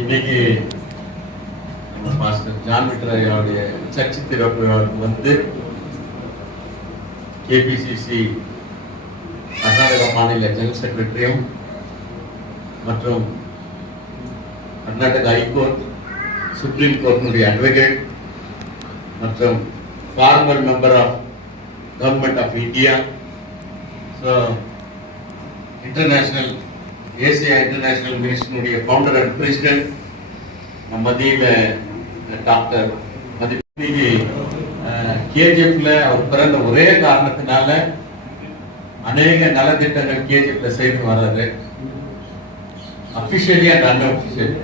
இன்னைக்கு நம்ம pastor John விட்ராயாவுடைய சர்ச்சை திறப்பு வந்து கேபிசிசி கர்நாடக மாநில ஜெனரல் செக்ரட்டரியும் மற்றும் கர்நாடக ஹைகோர்ட் சுப்ரீம் கோர்ட்டினுடைய அட்வொகேட் மற்றும் former member of government of India so international Asia international மினிஸ்டருடைய ஃபவுண்டர் அண்ட் பிரசிடென்ட் நம்ம மத்தியில் டாக்டர் மதிப்பு கேஜிஎஃப்ல அவர் பிறந்த ஒரே காரணத்தினால அநேக நலத்திட்டங்கள் கேஜிஎஃப்ல செய்து வர்றாரு அபிஷியலி அண்ட் அன்அபிஷியலி.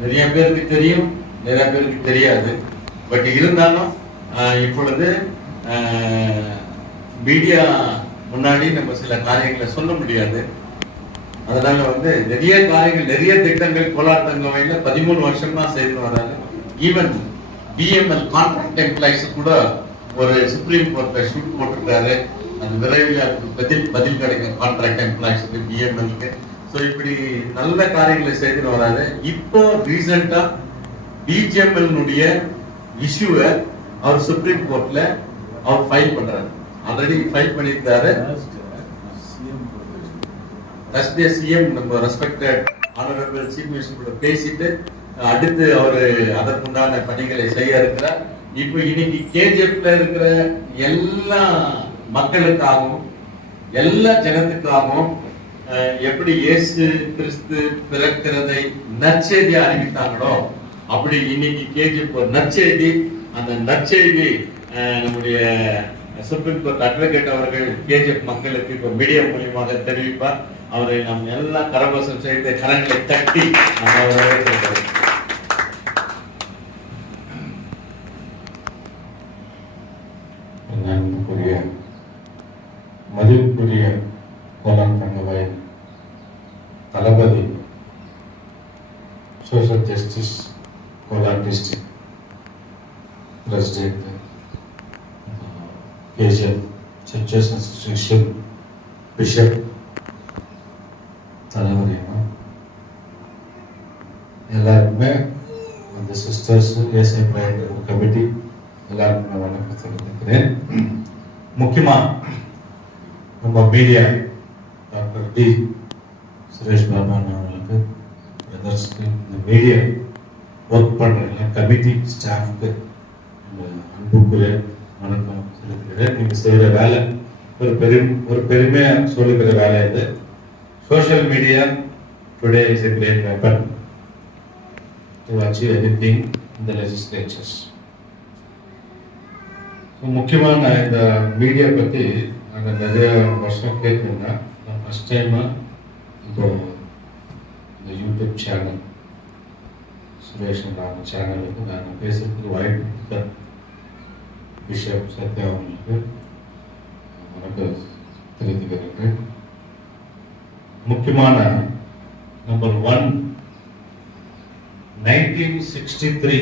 நிறைய பேருக்கு தெரியும், நிறைய பேருக்கு தெரியாது. பட் இருந்தாலும் இப்பொழுது மீடியா முன்னாடி நம்ம சில காரியங்களை சொல்ல முடியாது. அதனால நிறைய காரியங்கள், நிறைய திட்டங்கள் கோலார் தங்கவையில் 13 வருஷமா செய்து வர்றாரு. ஈவன் பிஎம்எல் கான்ட்ராக்ட் எம்ப்ளாய்ஸ் கூட ஒரு சுப்ரீம் கோர்ட்ல ஷூட் போட்டிருக்காரு. அது விரைவில் அதுக்கு பதில் கிடைக்கும் கான்ட்ராக்ட் எம்ப்ளாய்ஸுக்கு, பிஎம்எல்க்கு. ஸோ இப்படி நல்ல காரியங்களை செய்துட்டு வராது. இப்போ ரீசெண்டா பிஜிஎம்எல்னுடைய இஷ்யூவை அவர் சுப்ரீம் கோர்ட்ல அவர் ஃபைல் பண்றாரு. ஆல்ரெடி ஃபைல் பண்ணியிருந்தாரு. தர்ஸ்டே சிஎம் நம்ம ரெஸ்பெக்டட் ஆனரபிள் சீஃப் மினிஸ்டர் கூட பேசிட்டு அடுத்து அவர் அதற்குண்டான பணிகளை செய்ய இருக்கிறார். இப்போ இன்னைக்கு கேஜிஎஃப்ல இருக்கிற எல்லா மக்களுக்காகவும் எல்லா ஜனத்துக்காகவும் எப்படி இயேசு கிறிஸ்து பிறக்கிறதை நற்செய்தியை அறிவித்தாங்களோ அப்படி இன்னைக்கு கேஜிஎஃப் ஒரு நற்செய்தி. அந்த நற்செய்தி நம்முடைய சுப்ரீம் கோர்ட் அட்வொகேட் அவர்கள் கேஜிஎஃப் மக்களுக்கு இப்போ மீடியா மூலியமாக தெரிவிப்பார். அவரை நாம் எல்லாம் கரகோஷம் செய்து கரங்களை தட்டி நம்ம அவரை அன்புக்குரிய மதிப்புக்குரிய கோலார் தங்கவாயன் தளபதி social justice Kolar district president KGF churches association bishop தலைவரையும் எல்லாருக்குமே அந்த சிஸ்டர்ஸ் ஏசிய பிரையர் கமிட்டி எல்லாருக்குமே வணக்கம் தெரிவிக்கிறேன். முக்கியமாக நம்ம media doctor D Suresh Baba அவர்களுக்கு, பிரதர்ஸ்க்கு, இந்த மீடியா ஒர்க் பண்ணுற கமிட்டி ஸ்டாஃப்க்கு அன்புக்குரிய வணக்கம் செலுத்துகிறேன். நீங்கள் செய்கிற வேலை ஒரு பெருமையாக சொல்லுகிற வேலை இது. Social media today is a great weapon to achieve anything in the legislatures. So, முக்கியமாக நான் இந்த மீடியா பற்றி நாங்கள் நிறைய வருஷம் கேட்டிருந்தேன். நான் ஃபஸ்ட் டைமாக இப்போ இந்த யூடியூப் சேனல் சுரேஷ் ராம சேனலுக்கு நான் பேசுறதுக்கு வாய்ப்பு கொடுத்தேன். பிஷப் சத்யா அவங்களுக்கு வணக்கம் தெரிவித்துக்கிறேன். முக்கியமான நம்பர் 1, 1963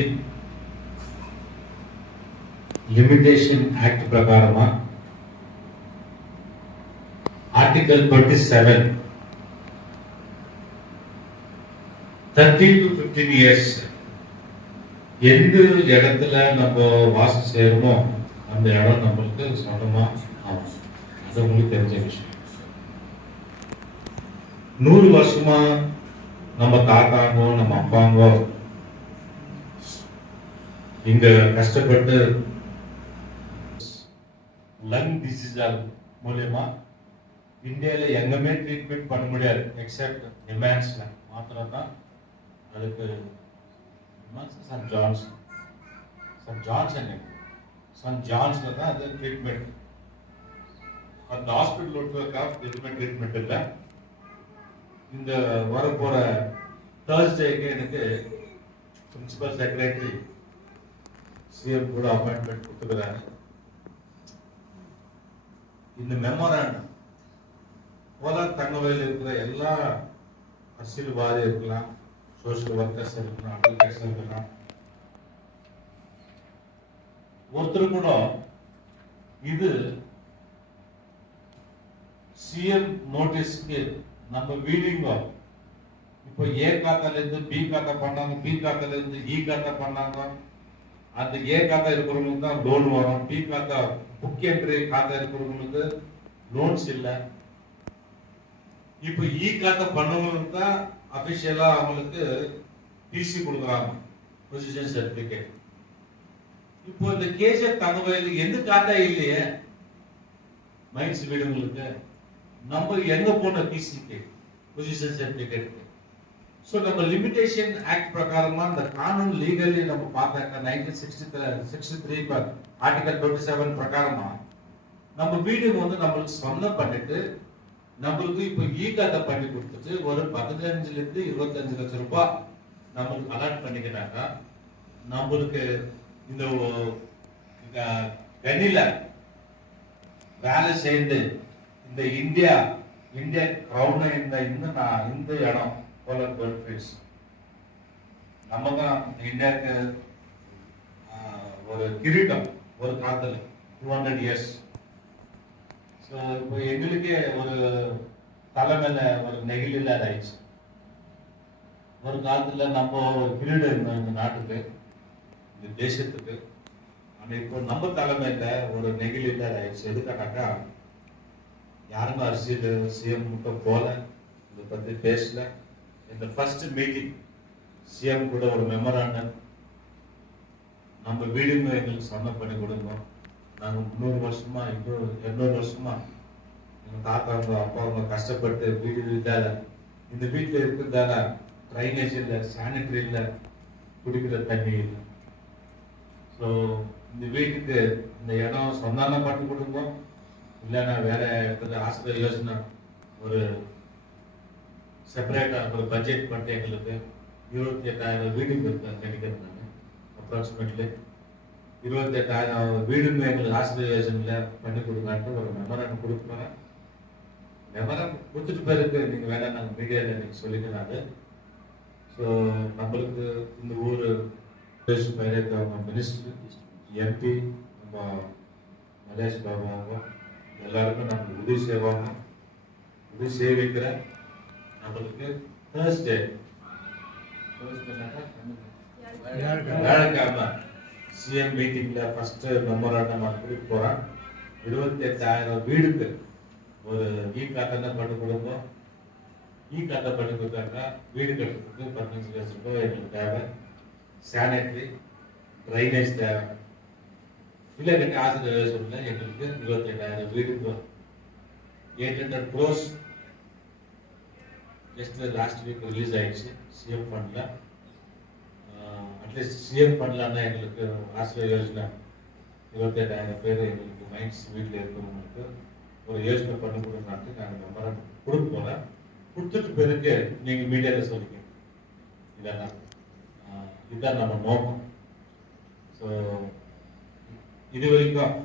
லிமிடேஷன் ஆக்ட் பிரகாரமா ஆர்டிகல் 27 13 to 15 years எந்த இடத்துல நம்ம வாசம் செய்யறோமோ அந்த இடம் நம்மளுக்கு சொந்தமா ஆகும். அது உங்களுக்கு தெரிஞ்ச விஷயம். 100 வருஷமா நம்ம தாத்தாங்கோ நம்ம அப்பாங்கோ இங்க கஷ்டப்பட்டு லங் டிசீஸால் மூலமா இந்தியாவில் எங்கேயுமே ட்ரீட்மெண்ட் பண்ண முடியாது எக்ஸப்ட் நிமான்ஸ்ல மாத்திரம் தான். அதுக்கு சன் ஜான்ஸ்ல தான் அது ட்ரீட்மெண்ட். அந்த ஹாஸ்பிட்டல் எதுவுமே ட்ரீட்மெண்ட் இல்லை. இந்த வரப்போற தேர்ஸ்டேக்கு எனக்கு பிரின்சிபல் செக்ரட்டரி சிஎம் கூட அப்பாயின்மெண்ட் கொடுத்துக்கிறாங்க. இந்த மெமோராண்டம் கோலார் தங்கவையில் இருக்கிற எல்லா அரசியல்வாதி இருக்கலாம், சோசியல் ஒர்க்கர்ஸ் இருக்கலாம், அட்வொகேட்ஸ் இருக்கலாம், ஒருத்தர் கூட இது சிஎம் நோட்டீஸ்க்கு நம்ம வீடிங்கோ இப்போ ஏ காத்தால இருந்து பி காத்தா பண்ணாங்க, பி காத்தால இருந்து இ காத்தா பண்ணாங்க. அந்த ஏ காத்தா இருக்கிறவங்களுக்கு தான் லோன் வரும். பி காத்தா புக் என்ட்ரி காத்தா இருக்கிறவங்களுக்கு லோன்ஸ் இல்லை. இப்போ இ காத்தா பண்ணவங்களுக்கு தான் அபிஷியலா அவங்களுக்கு பிசி கொடுக்குறாங்க, பொசிஷன் சர்டிபிகேட். இப்போ இந்த கேஜிஎஃப் தங்கவயலுக்கு எந்த காத்தா இல்லையே மைன்ஸ் வீடுங்களுக்கு, நம்ம எங்க போன பிசிக்கு பொசிஷன் சர்டிபிகேட். ஸோ நம்ம லிமிடேஷன் ஆக்ட் பிரகாரமா இந்த கானூன் லீகலி நம்ம பார்த்தாக்க 1963 ஆர்டிகல் 27 பிரகாரமா நம்ம வீடு வந்து நம்மளுக்கு சொந்தம் பண்ணிட்டு நம்மளுக்கு இப்போ ஈகாத்தை பண்ணி கொடுத்துட்டு ஒரு 15 இருந்து 25 லட்சம் ரூபாய் நம்மளுக்கு அலாட் பண்ணிக்கிறாங்க. நம்மளுக்கு இந்த கனில வேலை செய்து இந்த இந்தியா கிரவுன் இந்த இடம் கோலார் கோல்ஃபீல்ட்ஸ் நம்ம தான் இந்தியாவுக்கு ஒரு கிரீடம் ஒரு காலத்துல 200 இயர்ஸ். ஸோ இப்போ எங்களுக்கே ஒரு தலைமையில ஒரு நெகிழ் இல்லாத ஆயிடுச்சு. ஒரு காலத்துல நம்ம ஒரு கிரீடம் இருந்தோம் இந்த நாட்டுக்கு, இந்த தேசத்துக்கு. ஆனால் இப்போ நம்ம தலைமையில ஒரு நெகிழ் இல்லாத ஆயிடுச்சு. எதுக்கானாக்கா யாருமே அரசியல் சிஎம் மட்டும் போல இதை பத்தி பேசல. இந்த ஃபர்ஸ்ட் மீட்டிங் சிஎம் கூட ஒரு மெமராண்டம், நம்ம வீடுங்க எங்களுக்கு சொந்தம் பண்ணி கொடுங்க. நாங்கள் 300 வருஷமா 200 வருஷமா எங்கள் தாத்தாவங்க அப்பாவங்க கஷ்டப்பட்டு வீடு இல்லாத, இந்த வீட்டில் இருக்கிறதால ட்ரைனேஜ் இல்லை, சானிட்டரி இல்லை, குடிக்கிற தண்ணி இல்லை. ஸோ இந்த வீட்டுக்கு இந்த இடம் சொந்தான பண்ணி கொடுங்க, இல்லைன்னா வேற இடத்துல ஆசிரியர் யோசனை ஒரு செப்பரேட்டா ஒரு பட்ஜெட் பண்ணிட்டு எங்களுக்கு 28,000 வீடுங்க கிடைக்கிறது. நான் அப்ராக்சிமேட்லி 28,000 வீடுங்க எங்களுக்கு ஆசிரியர் யோசனையில பண்ணி கொடுங்கன்ட்டு ஒரு மெமராண்டம் கொடுக்குறேன். மெமராண்டம் கொடுத்துட்டு பிறகு நீங்க வேணா நாங்கள் மீடியாவில் நீங்கள் சொல்லிக்கிறாரு. ஸோ நம்மளுக்கு இந்த ஊர் மினிஸ்டர் எம்பி நம்ம மலேஷ் பாபு அவங்க எல்லாருமே நம்மளுக்கு உதவி செய்வாங்க. உதவி சேவிக்கிற நம்மளுக்கு தேர்ஸ்டே வியாழக்கிழமை சிஎம் மீட்டிங்ல ஃபர்ஸ்ட் மெமோராண்டம் கொடுக்க போறேன். 28,000 வீடுக்கு ஒரு காத்தா பண்ணி கொடுப்போம். காத்தா பண்ணி கொடுத்தாங்க வீடு கட்டுறதுக்கு 15 லட்சம் ரூபாய் எங்களுக்கு தேவை. சானிட்டரி ட்ரைனேஜ் தேவை. இல்லை கட்டி ஆசிரியர் சொல்ல எங்களுக்கு 28,000 வீடுக்கு 800 crores just lost week release ஆயிடுச்சு சிஎம் ஃபண்ட்ல. அட்லீஸ்ட் சிஎம் ஃபண்ட்லன்னா எங்களுக்கு ஆசிரியர் யோஜனை 28,000 பேர் எங்களுக்கு மைண்ட்ஸ் வீட்டில் இருக்கிறவங்களுக்கு ஒரு யோஜனை பண்ணி கொடுக்கலான்ட்டு நாங்கள் மெமராண்டம் கொடுக்க போகிறேன். கொடுத்துட்டு பிறகு நீங்கள் மீடியாவில் சொல்லிக்க இதுதான் நம்ம நோக்கம். ஸோ இது வரைக்கும்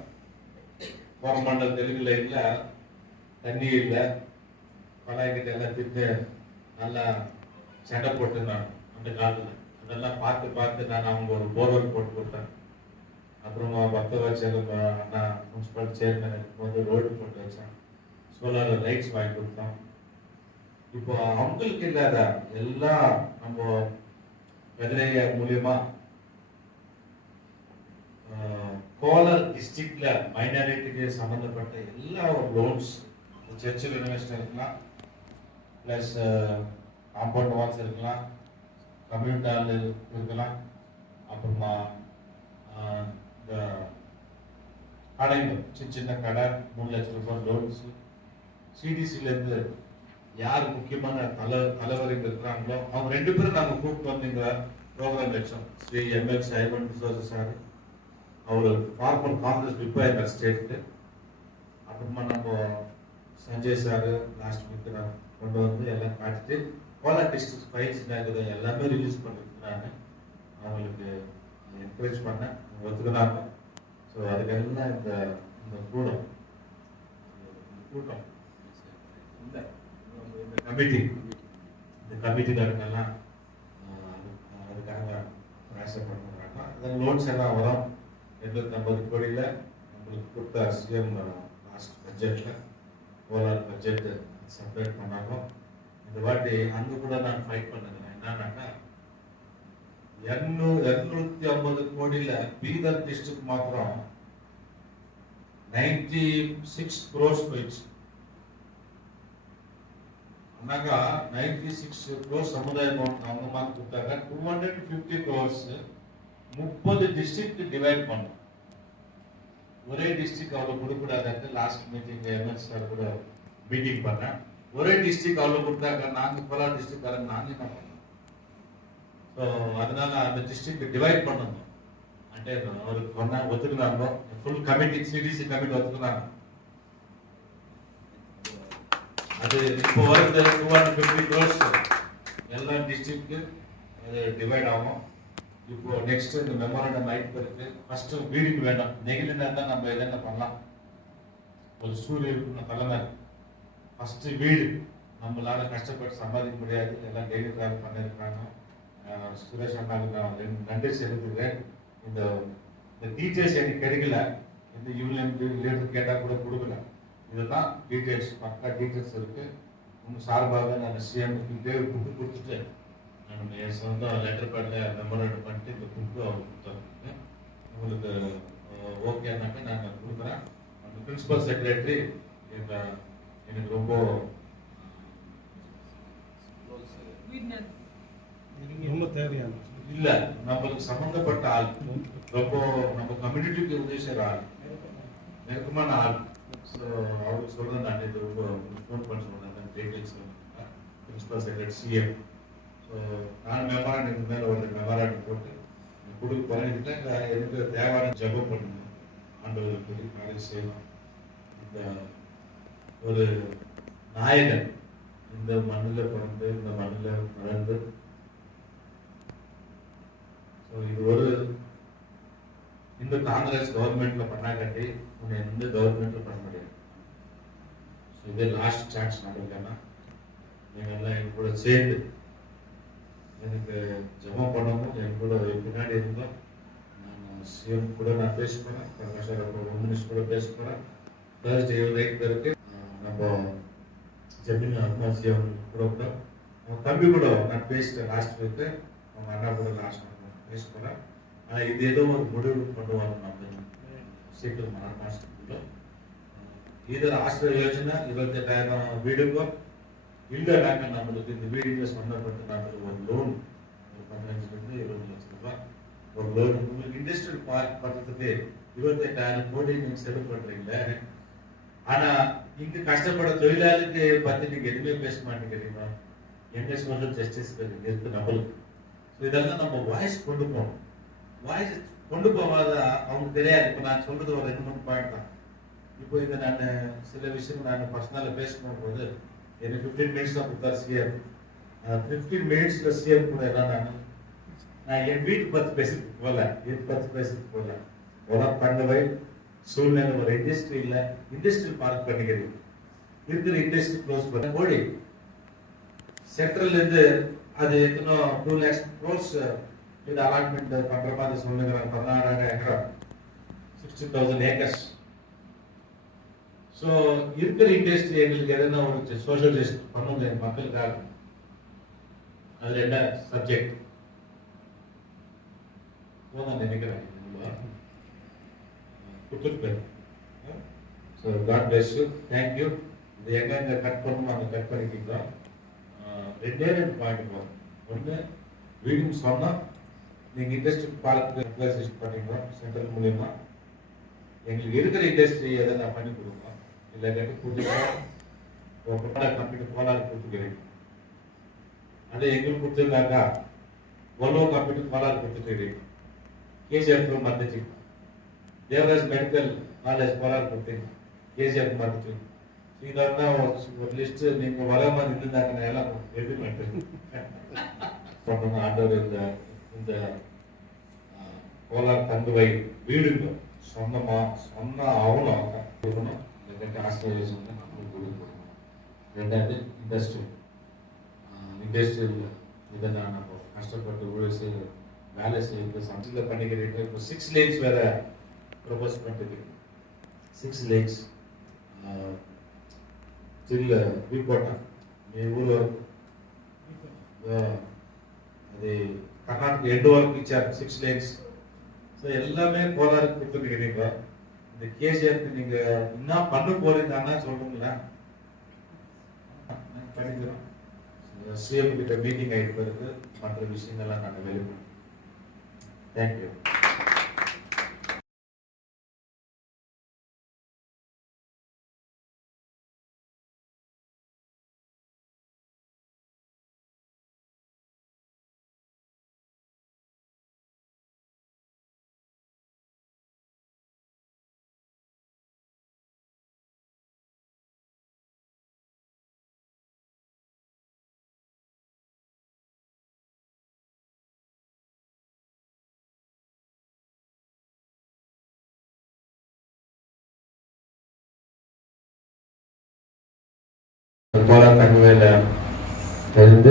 கோரமண்டல் தெலுங்கு லைன்ல தண்ணி இல்லை, பலாய்கிட்ட எல்லாம் திட்டு நல்லா சண்டை போட்டுருந்தாங்க அந்த காலத்தில். அதெல்லாம் பார்த்து நான் அவங்க ஒரு போர்வெல் போட்டு கொடுத்தேன். அப்புறமா பக்தவாச்சலம் அண்ணா முனிசிபாலிட்டி சேர்மன் இருக்கும்போது ரோடு போட்டு வச்சேன். சோலார் லைட்ஸ் வாங்கி கொடுத்தோம். இப்போ அவங்களுக்கு இல்லாத எல்லாம் நம்ம வெதரைய மூலியமா கோலார் டிஸ்ட்ரிக்ட்ல மைனாரிட்டிக்கு சம்பந்தப்பட்ட எல்லா லோன்ஸ் சர்ச்சில் இன்வெஸ்ட் இருக்கலாம், பிளஸ் காம்பவுண்ட் வால்ஸ் இருக்கலாம், கம்யூனிட்டி ஹால் இருக்கலாம், அப்புறமா இந்த கடைகள் சின்ன கடை 3 லட்சம் ரூபாய் லோன்ஸ். சிடிசிலேருந்து யார் முக்கியமான தலைவர்கள் இருக்கிறாங்களோ அவங்க 2 பேரும் நாங்கள் கூப்பிட்டு வந்தீங்க ப்ரோக்ராம் வச்சோம். Shri MX Ivan D'Souza sir, அவர் ஃபார்மர் காங்கிரஸ் விப்பாயர் ஸ்டேட்டு. அப்புறமா நம்ம சஞ்சய் சார் லாஸ்ட் வீக் நான் கொண்டு வந்து எல்லாம் காட்டிட்டு கோலார் டிஸ்ட்ரிக்ட் ஃபைல்ஸ் எல்லாமே ரிலீஸ் பண்ணிருக்கிறாங்க. அவங்களுக்கு என்கரேஜ் பண்ணேன், ஒத்துக்கினாங்க. ஸோ அதுக்கெல்லாம் இந்த கூட்டம் இந்த கமிட்டிக்காரங்கெல்லாம் அதுக்காக பிரயாசம் பண்ணுறாங்க. அதில் லோன்ஸ் எல்லாம் வரும். 250 கோடியில் நம்மளுக்கு கொடுத்த சிஎம் லாஸ்ட் பட்ஜெட்டில் கோலார் பட்ஜெட் செப்பரேட் பண்ணாலும் இந்த வாட்டி அங்கே கூட நான் ஃபைட் பண்ணேன். 250 கோடியில பீதர் டிஸ்ட்ரிக்ட் மாத்திரம் 96 crores போயிடுச்சு. அண்ணாக்கா 96 crores சமுதாய பவன் அவங்க மாதிரி கொடுத்தாங்க. 250 crores 30 டிஸ்ட்ரிக்ட் டிவைட் பண்ணும். ஒரே டிஸ்ட்ரிக்ட் அவ்வளவு கொடுக்கூடாது. லாஸ்ட் மீட்டிங் எம்எல்ஏ சார் கூட மீட்டிங் பண்ணேன். ஒரே டிஸ்ட்ரிக்ட் அவ்வளவு கொடுத்தாங்க. நாங்க கோலார் டிஸ்ட்ரிக்ட் வரேன் நாங்க என்ன பண்ணோம். ஸோ அதனால அந்த டிஸ்ட்ரிக்ட் டிவைட் பண்ணணும் అంటే அவருக்கு சொன்னா ஒத்துக்குனாங்க. ஃபுல் கமிட்டி சிடிசி கமிட்டி ஒத்துக்குனாங்க. அது இப்போ வருது 250 crores எல்லா டிஸ்ட்ரிக்ட் அது டிவைட் ஆகும். இப்போ நெக்ஸ்ட் இந்த மெமோரண்டம் ஆயிட்டு இருக்கு. ஃபர்ஸ்ட் வீடுக்கு வேண்டாம். நெகிழினா தான் நம்ம எதனா பண்ணலாம். ஒரு சூரிய இருக்குன்னு தலைமை ஃபர்ஸ்ட் வீடு நம்மளால கஷ்டப்பட்டு சம்பாதிக்க முடியாது. எல்லாம் டெய்லி டிராவல் பண்ணியிருக்காங்க. சுரேஷ் அண்ணாவுக்கு நான் நன்றி செலுத்துகிறேன். இந்த டீச்சர்ஸ் எனக்கு கிடைக்கல. இந்த யூனியன் லீடர் கேட்டால் கூட கொடுக்கல. இதுதான் டீட்டெயில்ஸ், பக்கா டீட்டெயில்ஸ் இருக்கு. உங்கள் சார்பாக நான் சிஎம்க்கு புக்கு கொடுத்துட்டு நான் என் சொந்த லெட்டர் பேடில் மெமரேட் பண்ணிட்டு இந்த புக்கு அவர் கொடுத்தாங்க. உங்களுக்கு ஓகேனாக்க நான் கொடுக்குறேன். அந்த பிரின்சிபல் செக்ரட்டரி எனக்கு ரொம்ப ரொம்ப தேவையான இல்ல நம்மளுக்கு சம்பந்தப்பட்ட ஆள், ரொம்ப நம்ம கம்யூனிட்டிக்கு உதவி செய்யற ஆள், நெருக்கமான ஆள். ஸோ அவருக்கு சொல்றேன் நான் இது ரொம்ப ஃபோன் பண்ண சொன்னேன் details principal secretary CM. So நான் மெமராண்ட் மேலே ஒரு மெமராண்ட் போட்டு கொடுக்க போறேன். எனக்கு தேவையான ஜபம் பண்ணுங்க. ஆண்டவர் பெரிய காரியம் செய்யலாம். இந்த ஒரு நாயகன் இந்த மண்ணில் பிறந்து இந்த மண்ணில் வளர்ந்து இது ஒரு இந்த காங்கிரஸ் கவர்மெண்ட்ல பண்ணா கட்டி உன்னை எந்த கவர்மெண்ட்ல பண்ண முடியாது. இது லாஸ்ட் சான்ஸ் நடக்கலன்னா நீங்க எல்லாம் என் கூட சேர்ந்து எனக்கு ஜபம் பண்ணணும். என் கூட பின்னாடி இருந்தோம். நான் சிஎம் கூட நான் பேச போறேன். பிரகாஷ் ஹோம் மினிஸ்டர் கூட பேச போறேன். தேர்ஸ்டே ரைட் இருக்கு. நம்ம ஜமீன் அம்மா சிஎம் கூட அவன் தம்பி கூட நான் பேசிட்டேன் லாஸ்ட் வீக்கு. அவங்க அண்ணா கூட லாஸ்ட் பேச போறேன். ஆனால் இது ஏதோ ஒரு முடிவு பண்ணுவாங்க. நம்ம சீக்கிரம் மாசத்துக்குள்ள இது ஆசிரியர் யோஜனை 28,000 வீடுங்கோ இல்லைனாக்க நம்மளுக்கு இந்த வீடுங்க சொந்தப்பட்டு நாங்கள் ஒரு லோன் 15 20 லட்சம் ரூபாய் ஒரு லோன். உங்களுக்கு இண்டஸ்ட்ரியல் பார்க் பண்ணுறதுக்கு 28,000 கோடி நீங்க செலவு பண்றீங்களே. ஆனா இங்க கஷ்டப்பட தொழிலாளிக்கு பத்தி நீங்க எதுவுமே பேச மாட்டேங்கிறீங்க. எங்க சோஷியல் ஜஸ்டிஸ் இருக்கு நம்மளுக்கு. இதெல்லாம் நம்ம வாய்ஸ் கொண்டு போகணும். வாய்ஸ் கொண்டு போகாத அவங்க தெரியாது. இப்போ நான் சொல்றது ஒரு 2-3 பாயிண்ட் தான். இப்போ இதை நான் சில விஷயம் நான் பர்சனலாக பேசணும்போது எனக்கு 15 மினிட்ஸ் தான் கொடுத்தாரு சிஎம். 15 மினிட்ஸ்ல சிஎம் கூட எல்லாம் நான் என் வீட்டு பற்றி பேசுறதுக்கு போகல, என் பற்றி பேசுறதுக்கு போகல. உலகம் பண்ணவை சூழ்நிலை ஒரு இண்டஸ்ட்ரியல் பார்க் பண்ணிக்கிறீங்க. இருக்கிற இண்டஸ்ட்ரி க்ளோஸ் பண்ண கோடி சென்ட்ரல் இருந்து அது எத்தனோ 2 lakhs crores இது அலாட்மெண்ட் பண்ற மாதிரி சொல்லுங்க. 16,000 ஏக்கர் 16,000 acres. ஸோ இருக்கிற இண்டஸ்ட்ரி எங்களுக்கு எதனா ஒரு சோஷியல் ஜஸ்டிஸ் பண்ணுங்க மக்களுக்காக. அதுல என்ன சப்ஜெக்ட் நான் நினைக்கிறேன் கொடுத்துட்டு. So God bless you, thank you. இது எங்க கட் பண்ணுமோ அங்கே கட் பண்ணிக்கிட்டோம். 2 பாயிண்ட் வரும். ஒன்று வீடும் சொன்னால் நீங்கள் இண்டஸ்ட்ரியல் பார்க் ரெகுலைசேஷன் பண்ணிக்கிறோம் சென்ட்ரல் மூலியமா. எங்களுக்கு இருக்கிற இண்டஸ்ட்ரி எதை நான் பண்ணி கொடுக்கணும். இல்லை கேட்டு கொடுத்துருக்கோம் கம்பெனி கோலார் கொடுத்துக்கிறேன். அதே எங்களுக்கு கொடுத்துருந்தாக்கா ஒல்லோ கம்பெனி கோலார் கொடுத்துக்கிறேன். கேஜிஎஃப் மறந்துச்சு. தேவராஜ் மெடிக்கல் காலேஜ் கோலார் கொடுத்தீங்க. கேஜிஎஃப் மறந்துச்சு. இதெல்லாம் ஒரு லிஸ்ட் நீங்க வராம இருந்தாங்க எல்லாம் எதுவுமே ஆண்டவர் இந்த கோலார் தங்குவை வீடுங்க சொந்தமா சொன்ன ஆகணும் கொடுக்கணும். ஆஸ்திரேலியா நம்மளுக்கு கொடுக்கணும். 2வது இண்டஸ்ட்ரியல் இதை நான் நம்ம கஷ்டப்பட்டு ஊழல் செய்ய வேலை செய்யறது சமையல பண்ணிக்கிறீங்க. இப்போ 6 lanes வேற ப்ரொபோஸ் பண்ணிட்டு 6 lanes ஸ்டில் வீ போட்டா நீ ஊரில் அது கர்நாடகா எண்டு வரைக்கும் இச்சார் 6 லைன்ஸ். ஸோ எல்லாமே கோலாருக்கு கொடுத்துருக்கிறீங்க. இந்த கேஜிஎஃப் நீங்க என்ன பண்ண போறீங்கன்னா சொல்லுங்களா, பண்ணிக்கிறோம். சிஎம் கிட்ட மீட்டிங் ஆகிட்டு பிறகு மற்ற விஷயங்கள்லாம் நாங்கள் வெளிப்படுறோம். தேங்க்யூ. கோலார் தங்கவேல தெரிந்து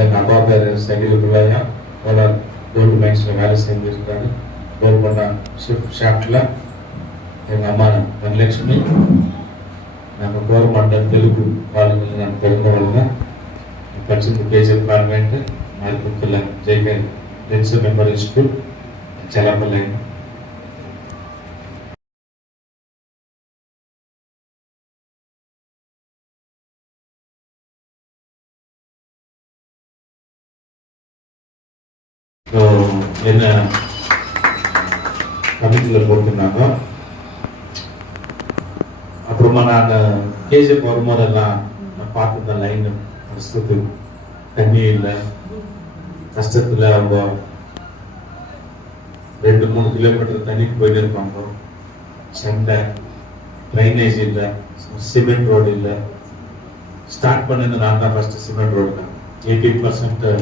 எங்கள் அப்பா பேர் சகிலுக்குள்ளாயா கோலார் கோல்டு மைன்ஸில் வேலை செஞ்சுருக்காரு. கோல்கொண்டா ஷாஃப்டில் எங்கள் அம்மா தனலட்சுமி. நாங்கள் கோரமண்டல் தெலுங்கு காலேஜில் நான் பிறந்தவங்க. படிச்சது கேஜிஎஃப் கான்வென்ட் மாரிபுரத்தில் ஜேகே டென்ஸ் மெமோரியல் ஸ்கூல் செலப்பள்ளி. ஸோ என்ன கமிட்டியில் போட்டிருந்தாங்க. அப்புறமா நான் கேஜிஎஃப் வரும்போதெல்லாம் நான் பார்த்துருந்தேன். லைன் கஷ்டத்துக்கு தண்ணி இல்லை, கஷ்டத்தில் அவங்க 2-3 கிலோமீட்டர் தண்ணிக்கு போயிட்டு இருப்பாங்க. சண்டை, ட்ரைனேஜ் இல்லை, சிமெண்ட் ரோடு இல்லை. ஸ்டார்ட் பண்ணது நான் தான் ஃபர்ஸ்ட் சிமெண்ட் ரோடு தான். 80%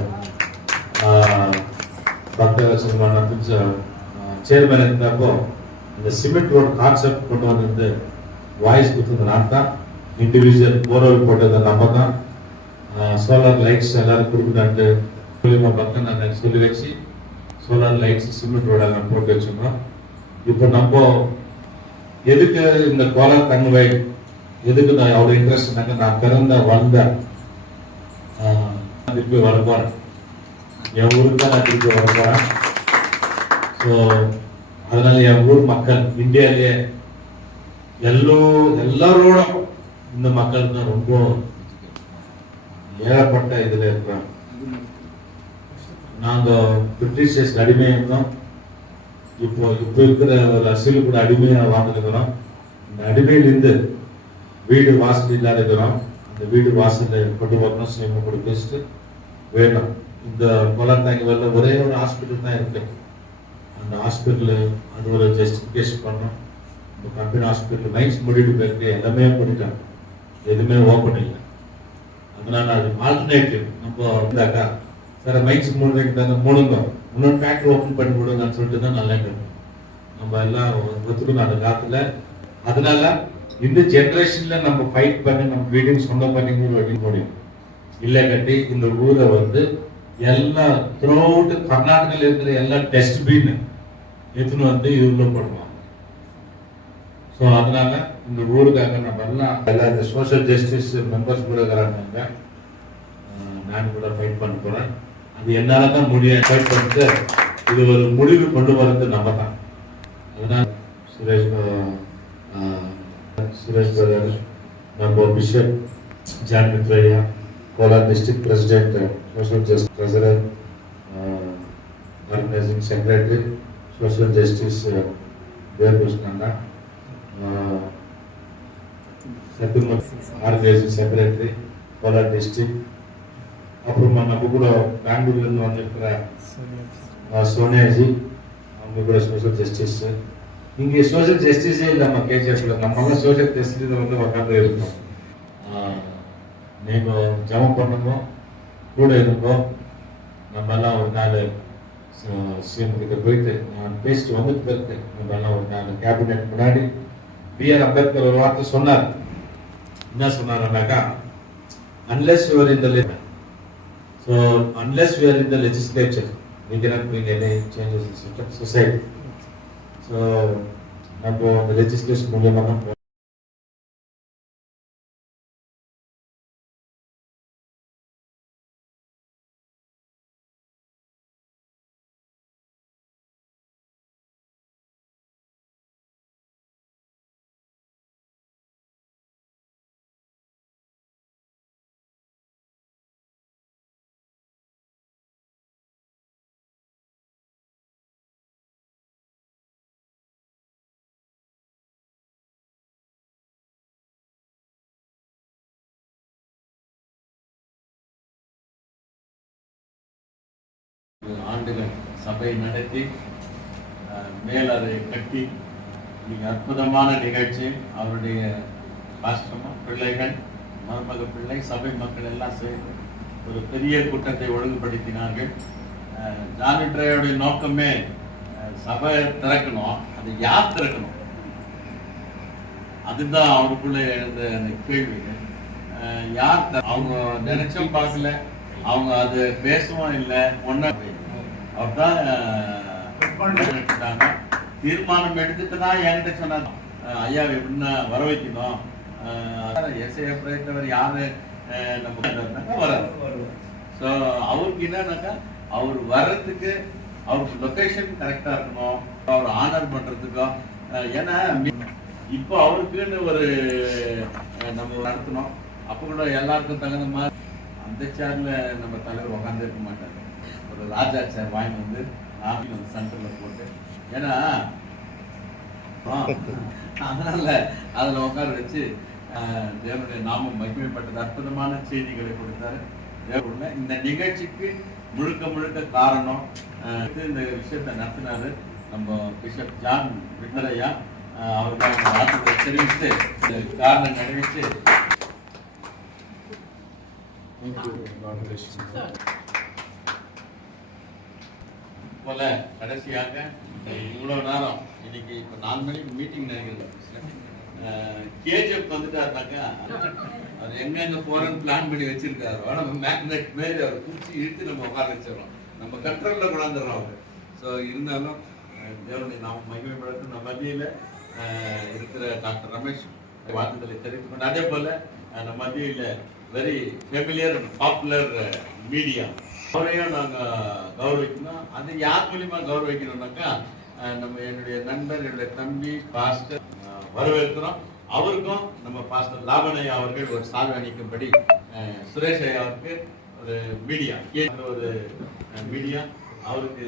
பக்தர் சேர்மேன் இருந்தப்போ இந்த சிமெண்ட் ரோடு கான்செப்ட் கொண்டு வந்து வாய்ஸ் கொடுத்தது நான் தான். இண்டிவிஜுவல் போர்வெல் போட்டது நம்ம தான். சோலார் லைட்ஸ் எல்லாரும் கொடுக்குறான்ட்டு பக்கம் நான் சொல்லி வச்சு சோலார் லைட்ஸ் சிமெண்ட் ரோடு எல்லாம் போட்டு வச்சுருந்தோம். இப்போ நம்ம எதுக்கு இந்த கோலார் தன்மை எதுக்கு நான் அவ்வளோ இன்ட்ரெஸ்ட்னாக்க, நான் பிறந்த வளர்ந்த திருப்பி வர போகிறேன். என் ஊருக்கு தான் நான் திருப்பி வர போகிறேன். ஸோ அதனால என் ஊர் மக்கள் இந்தியாவிலேயே எல்லாரோடும் இந்த மக்கள் தான் ரொம்ப ஏகப்பட்ட இதில் இருக்கிறோம். நாங்கள் பிரிட்டிஷர்ஸ் அடிமையாக இருந்தோம். இப்போ இருக்கிற ஒரு அரசியல் கூட அடிமையாக வாழ்ந்துருக்கிறோம். இந்த அடிமையிலிருந்து வீடு வாசல் இல்லாத இருக்கிறோம். அந்த வீடு வாசலை கொண்டு வரணும், சேம கூட பேசிட்டு வேணும். இந்த கோலார் தங்கவேலில் ஒரே ஒரு ஹாஸ்பிட்டல் தான் இருக்கு. அந்த ஹாஸ்பிட்டலு அது ஒரு ஜஸ்டிஃபிகேஷன் பண்ணோம். இந்த கம்பெனி ஹாஸ்பிட்டல் மைன்ஸ் மூடிட்டு போயிருக்கு, எல்லாமே பண்ணிட்டாங்க, எதுவுமே ஓப்பன் இல்லை. அதனால அது ஆல்டர்னேட்டிவ் நம்ம இருந்தாக்கா சார் மைன்ஸ் மூடுறதுக்கு தாங்க மூடுங்க, இன்னொரு ஃபேக்ட்ரி ஓப்பன் பண்ணி விடுங்கன்னு சொல்லிட்டு தான் நல்லா இருக்கும். நம்ம எல்லாம் ஒத்துக்கணும் அந்த காலத்தில். அதனால இந்த ஜென்ரேஷன்ல நம்ம ஃபைட் பண்ணி நம்ம வீடிங் சொந்தம் பண்ணி வெடி முடியும். இல்லை கட்டி இந்த ஊரை வந்து எல்லா த்ரூ அவுட் கர்நாடகாவில் இருக்கிற எல்லா டஸ்ட்பின் எடுத்துன்னு வந்து இதுல போடுவாங்க. ஸோ அதனால இந்த ஊருக்காக நம்ம எல்லாம் இந்த சோஷியல் ஜஸ்டிஸ் மெம்பர்ஸ் கூட இருக்கிறாங்க. நான் கூட ஃபைட் பண்ண போறேன். அது என்னால தான் முடியும். ஃபைட் பண்ணிட்டு இது ஒரு முடிவு கொண்டு வரது நம்ம தான். அதனால சுரேஷ் பிரதர், நம்ம bishop John Mithraiya, Kolar district president, social justice treasurer, organising secretary, social justice Devakrishna, Sathyamoorthy organising secretary Kolar district. அப்புறமா நம்ம கூட பெங்களூர்லேருந்து வந்திருக்கிற சோனியாஜி, அவங்க கூட சோஷியல் ஜஸ்டிஸ். இங்கே சோஷியல் ஜஸ்டிஸே இல்லாமல் கேஜிஎஃப்ல நம்மளாம் சோஷியல் ஜஸ்டிஸ் வந்து உட்காந்து இருக்கோம். நீங்கள் ஜபம் பண்ணுங்க, கூட இருங்கோ. நம்ம எல்லாம் ஒரு நாள் சிஎம் கிட்ட போயிட்டு நான் பேசிட்டு வந்துட்டு பிறகு நம்ம எல்லாம் ஒரு நாள் கேபினெட் முன்னாடி B.R. அம்பேத்கர் ஒரு வார்த்தை சொன்னார். என்ன சொன்னாருன்னாக்கா, unless you are in the legislature, we cannot bring any changes in society. So நம்ம அந்த லெஜிஸ்லேஷன் மூலியமாக ஆண்டுகள் சபை நடத்தி மேலறை கட்டி மிக அற்புதமான நிகழ்ச்சி. அவருடைய பாஸ்டமா பிள்ளைகள், மருமக பிள்ளை, சபை மக்கள் எல்லாம் சேர்ந்து ஒரு பெரிய கூட்டத்தை ஒழுங்குபடுத்தினார்கள். ஜானிட்ரையோடைய நோக்கமே சபை திறக்கணும். அது யார் திறக்கணும்? அதுதான் அவருக்குள்ள எழுந்த அந்த கேள்வி. யார் அவங்க நினைச்சும் பார்க்கல, அவங்க அது பேசவும் இல்லை. ஒன்னும் அவர் தான் தீர்மானம் எடுத்துட்டு தான் என்கிட்ட சொன்னாங்க, ஐயா எப்படின்னா வர வைக்கணும். எஸ்ஐ பிரயத்தவர் யாரு நம்ம வராது. ஸோ அவருக்கு என்னன்னாக்கா அவர் வர்றதுக்கு அவருக்கு லொக்கேஷன் கரெக்டா இருக்கணும், அவர் ஆனர் பண்றதுக்கும். ஏன்னா இப்போ அவருக்குன்னு ஒரு நம்ம நடத்தணும். அப்போ கூட எல்லாருக்கும் தகுந்த மாதிரி அந்த சேர்ல நம்ம தலைவர் உட்காந்து இருக்க மாட்டாரு. ஒரு ராஜா சேர் வாங்கி வந்து சென்டர்ல போட்டு, ஏன்னா அதனால அதுல உட்கார வச்சு தேவனுடைய நாமம் மகிமைப்பட்டது. அற்புதமான செய்திகளை கொடுத்தாரு. தேவனுடைய இந்த நிகழ்ச்சிக்கு முழுக்க முழுக்க காரணம் இந்த விஷயத்தை நடத்தினாரு நம்ம பிஷப் ஜான் விட்டலையா. அவருக்காக வார்த்தைகளை தெரிவித்து காரணம் நிறைவேற்றி போல கடைசியாக இவ்வளவு நேரம் இன்னைக்கு இப்ப 4 மணிக்கு மீட்டிங் நினைக்கிறேன். கேஜிஎஃப் வந்துட்டாருனாக்கா அவர் எங்க போறன்னு பிளான் பண்ணி வச்சிருக்காரு. நம்ம மேக்னெட் மாரி அவர் குச்சி இழுத்து நம்ம உட்கார வச்சிடறோம், நம்ம கண்ட்ரோல்ல கொண்டாந்துடுறோம் அவரு. ஸோ இருந்தாலும் தேவனுடைய நாம மகிமைப்படுத்த நம்ம மத்தியில இருக்கிற டாக்டர் ரமேஷ் வாழ்த்துக்களை தெரிவித்துக் கொண்டு, அதே போல நம்ம மத்தியில வெரி ஃபெமிலியர் பாப்புலர் மீடியா அவரையும் நாங்கள் கௌரவிக்கணும். அது யார் மூலியமா கௌரவிக்கணும்னாக்கா நம்ம என்னுடைய நண்பர், என்னுடைய தம்பி பாஸ்டர் வரவேற்கிறோம். அவருக்கும் நம்ம பாஸ்டர் லாபனையா அவர்கள் ஒரு சால்வை அணிக்கும்படி சுரேஷ் ஐயா அவருக்கு ஒரு மீடியா அவருக்கு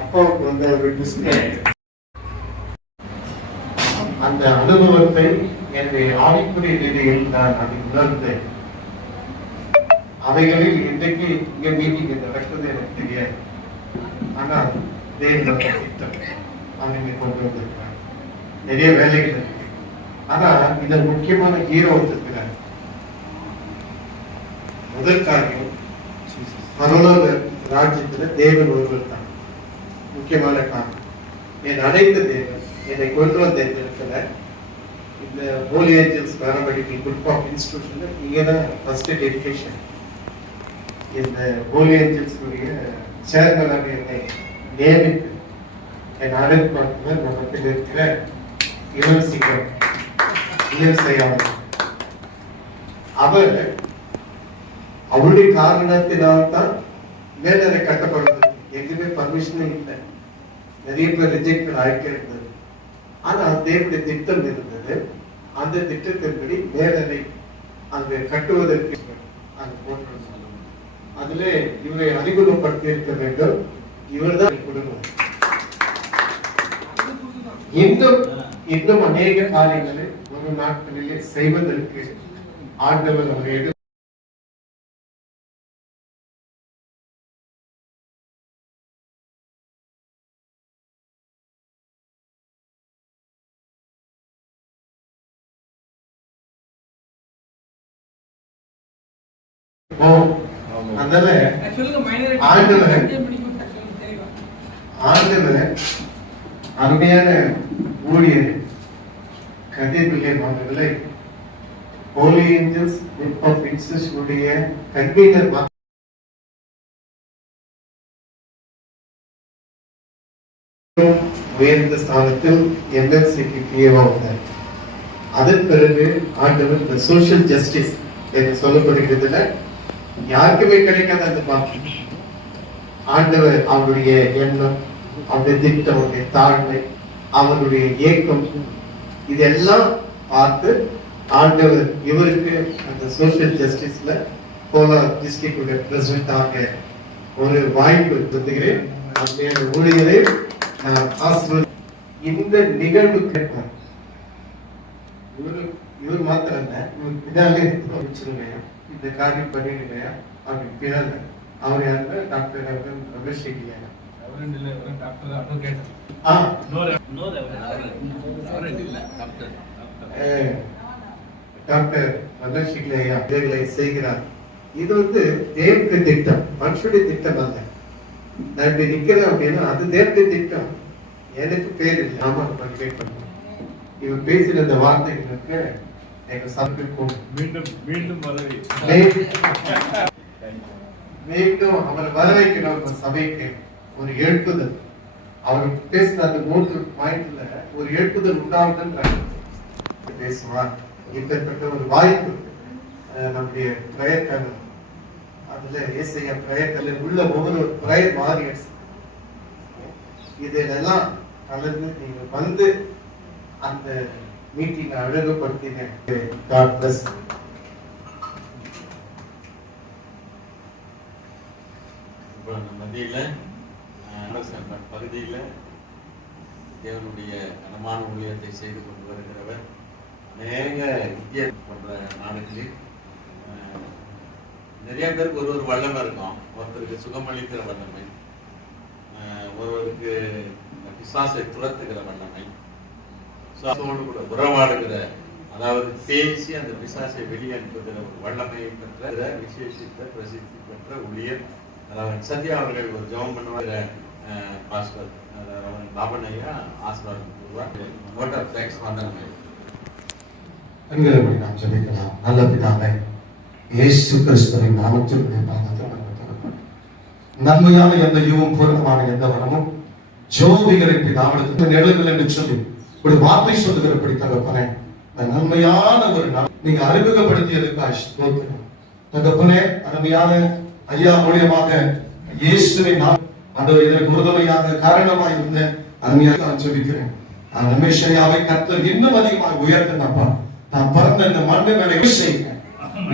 அப்பாவுக்கு வந்து ஒரு டிஸ்பிளே அந்த அனுபவத்தை என்னுடைய ஆவிக்குரிய நிலையில் நான் அதை உணர்ந்தேன். அவைகளில் இன்றைக்கு இங்க மீட்டிங் நடக்குது எனக்கு தெரியாது, ஆனால் தேவனுடைய திட்டம் அவங்க கொண்டு வந்திருக்காங்க. நிறைய வேலைகள் இருக்கு, ஆனா இதில் முக்கியமான ஹீரோ வந்திருக்கிறார். முதல் காரியம், பரலோக ராஜ்யத்துல தேவன் ஒருவர் தான் முக்கியமான காரணம். என் அனைத்த தேவன் என்னை கொண்டு வந்த இந்த இடத்துல இந்த holy angels paramedical group of இன்ஸ்டிடியூஷன்ல இங்கே தான் ஃபர்ஸ்ட் டெடிகேஷன். இந்த ஹோலி ஏஞ்சல்ஸ் சேர்மனாக என்னை நியமித்து என் அழைப்பாளர் நமக்கு இருக்கிற இளவரசிகள் அவர் அவருடைய காரணத்தினால்தான் மேலே கட்டப்படுறது. எதுவுமே பர்மிஷனே இல்லை, நிறைய பேர் ரிஜெக்ட் ஆகிட்டே இருந்தது. ஆனா தேவனுடைய திட்டம் இருந்தது. அந்த திட்டத்தின்படி மேலரை அங்கு கட்டுவதற்கு அங்கு போட்டிருந்தாலும் அதுல இவரை அறிமுகப்படுத்தி இருக்க வேண்டும். இவர்தான் குடும்பம். இன்னும் அநேக காரியங்களை ஒரு நாட்களிலே செய்வதற்கு ஆண்டவர் அவரை அதனால ஆண்டவர் அருமையான ஊழியர் கதிர்பிள்ளை அவர்களை Holy Angels group of princes உடைய கன்வீனர் உயர்ந்த ஸ்தானத்தில் எம்எல்சிக்கு பிஏவா வந்தார். அதன் பிறகு ஆண்டவர் இந்த சோசியல் ஜஸ்டிஸ் என்று சொல்லப்படுகிறதுல யாருக்குமே கிடைக்காத அந்த பாக்கியம் ஆண்டவர் அவருடைய எண்ணம், அவருடைய திட்டம், அவருடைய தாழ்மை, அவருடைய ஏக்கம் இதெல்லாம் பார்த்து ஆண்டவர் இவருக்கு அந்த சோசியல் ஜஸ்டிஸ்ல கோலார் டிஸ்ட்ரிக்டுடைய பிரசிடென்டாக ஒரு வாய்ப்பு தந்துகிறேன். அந்த ஊழியரை இந்த நிகழ்வு கேட்பார். இவர் மாத்திரம் இல்ல, இவர் பின்னாலே வச்சிருங்க, இந்த காரியம் பண்ணிடுங்க அப்படின்னு பின்னால அவர் யாருன்னா டாக்டர் ரமேஷ் செட்டியா டாக்டர் ரமேஷ் செட்டியா இவைகளை செய்கிறார். இது தேவனுடைய திட்டம், மனுஷனுடைய திட்டம் அல்ல. நான் இப்படி நிக்கிறேன் அப்படின்னா அது தேவனுடைய திட்டம். எனக்கு பேர் இல்லை, ஆமா கேட் பண்ணுறேன். இவர் பேசின அந்த வார்த்தைகளுக்கு எங்க சபைக்கும் மீண்டும் அவர் வர வைக்கணும். சபைக்கு ஒரு எழுப்புதல், அவர் பேசின அந்த 3 பாயிண்ட்ல ஒரு எழுப்புதல் உண்டாகுதுன்னு பேசுவார். இப்பேற்பட்ட ஒரு வாய்ப்பு நம்முடைய பிரயத்தன அதுல ஏசையா பிரயத்தல உள்ள ஒவ்வொரு பிரயர் வாரியர்ஸ் இதெல்லாம் கலந்து நீங்க வந்து அந்த மீட்டிங் அழகுபடுத்தின. God bless. மத்தியில பகுதியில தேவனுடைய கனமான ஊழியத்தை செய்து கொண்டு வருகிறவர். அநேக இந்திய போன்ற நாடுகளில் நிறைய பேருக்கு ஒரு வல்லமை இருக்கும். ஒருத்தருக்கு சுகமளிக்கிற வல்லமை, ஒருவருக்கு பிசாசை துரத்துகிற வல்லமை, பிசாசோடு கூட உறவாடுகிற, அதாவது பேசி அந்த பிசாசை வெளியனுப்புகிற ஒரு வல்லமையை பெற்ற விசேஷித்த பிரசித்தி பெற்ற ஊழியர். அதாவது சத்யா அவர்கள் ஒரு ஜெபம் பண்ணுவாங்க. பாஸ்டர் பாபனையா ஆசீர்வாதம் நாம் ஜெபிக்கலாம். நல்ல பிதாவே, இயேசு கிறிஸ்துவின் நாமத்தில் நன்மையான எந்த யுவம் பூரணமான எந்த வரமும் ஜோதிகளின் பிதாவிடத்தில் நிழல்கள் என்று சொல்லி ஒரு வார்த்தை சொல்லுகிறபடி தகப்பனே, நன்மையான ஒரு நீங்க அறிமுகப்படுத்தியதுக்காக ஸ்தோத்திரம் தகப்பனே. அருமையான ஐயா மூலியமாக இயேசுவின் ஆண்டவர் இதற்கு உறுதுணையாக காரணமாக இருந்த அருமையாக நான் ஜெபிக்கிறேன். ரமேஷ் ஐயாவை கர்த்தர் இன்னும் அதிகமாக உயர்த்தினப்பா. நான் பிறந்த இந்த மண்ணு மேல செய்யுங்க.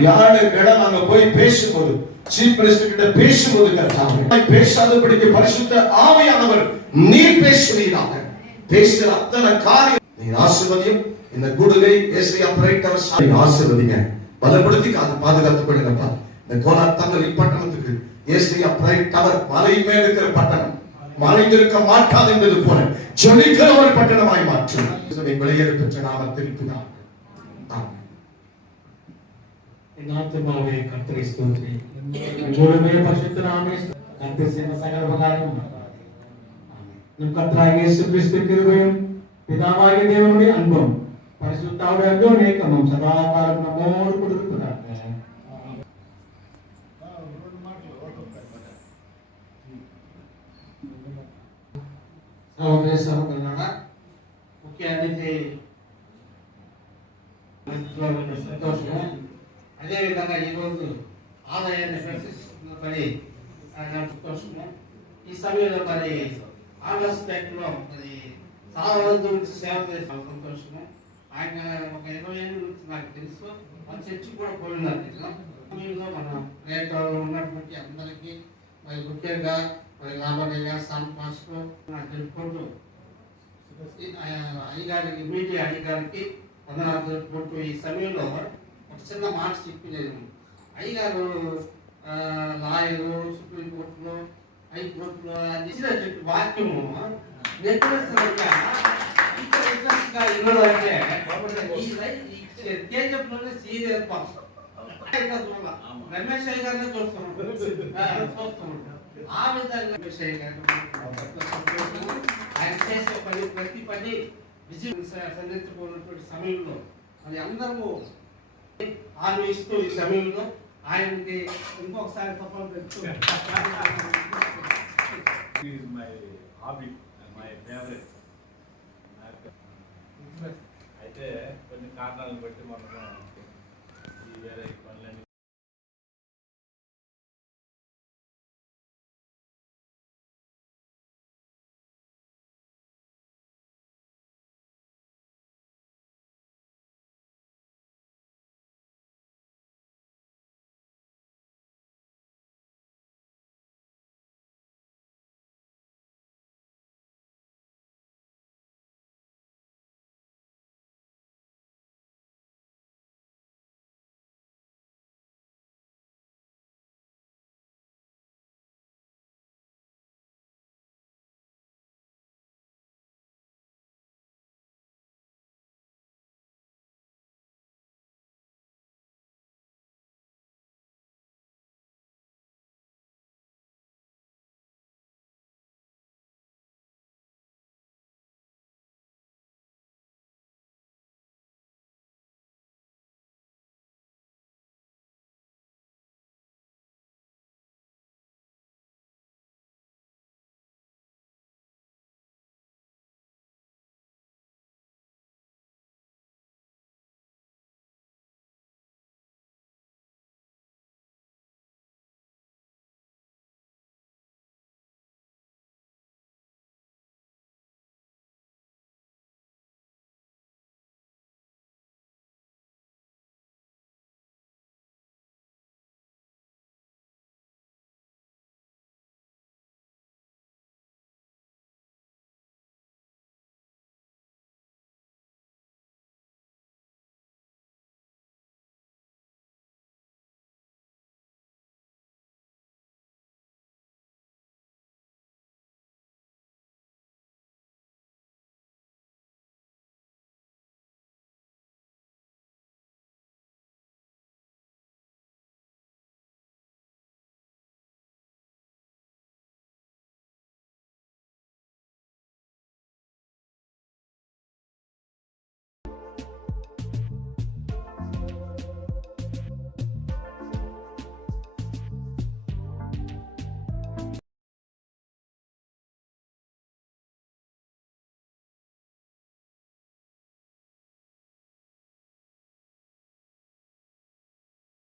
யாருக்கிட்ட நாங்க போய் பேசும்போது, சீஃப் மினிஸ்டர் கிட்ட பேசும்போது கர்த்தாவே பேசாதபடிக்கு பரிசுத்த ஆவியானவர் நீர் பேசுவீராக. பேசுகிற அத்தனை காரியம் நீங்க ஆசீர்வதியும். இந்த கூடுகை ஏசையா பிரைட்டவர் ஆசீர்வதிங்க, பலப்படுத்தி பாதுகாத்துக் கொள்ளுங்கப்பா. இந்த கோலார் தங்கல் பட்டணத்துக்கு ஏசையா பிரைட் டவர் மலை மேல் இருக்கிற பட்டணம் மறைந்திருக்க மாட்டாது என்பது போல ஜொலிக்கிற ஒரு பட்டணமாய் மாற்றும் வெளியேற பெற்ற நாமத்தில் பிதாவே. ஆத்மாவே கர்த்தரை ஸ்தோத்திரி. உங்களுடைய பரிசுத்த நாமமே கர்த்தர் செய்த சகல உபகாரமும் நம் கர்த்தராகிய இயேசு கிறிஸ்துவின் கிருபையும் பிதாவாகிய தேவனுடைய அன்பும் பரிசுத்தாவுடைய அன்பியும் சதா காலம் நம்மோடு கூட இருப்பதாக. సహోదరులారా, ముఖ్య అతిథి సంతోషము. అదేవిధంగా ఈరోజు ఆదాయాన్ని ప్రశ్నిస్తున్న పని సంతోషము. ఈ సమయంలో మరి ఆగస్టులో మరి సావధు సేవ చేసిన సంతోషము. ఆయన ఒక 20 ఏళ్ళ నుంచి నాకు తెలుసు, మన చర్చి కూడా పోయినారు. సమయంలో మనం నేతలు ఉన్నటువంటి అందరికీ మరి ముఖ్యంగా మరి రామయ్య సామ్ మాస్టర్ తెలుపుకుంటూ అయ్యగారికి మీడియా అయ్యగారికి వందనాలు తెలుపుకుంటూ ఈ సమయంలో ఒక చిన్న మాట చెప్పి నేను అయ్యగారు లాయరు సుప్రీంకోర్టులో హైకోర్టులో ఇచ్చిన చెప్పి వాక్యము సీరియల్ రమేష్ అయ్య గారిని చూస్తున్నాం ఆ విధంగా రమేష్ అయ్య గారు ఆయన చేసే పని ప్రతి పని విజయం సంధించుకున్నటువంటి సమయంలో అది అందరము ఆన్విస్తూ ఈ సమయంలో ఆయనకి ఇంకొకసారి తప్పని తెలుసు మై హాబీ మై ఫేవరెట్. అయితే కొన్ని కారణాలను బట్టి మనము ఈ వేరే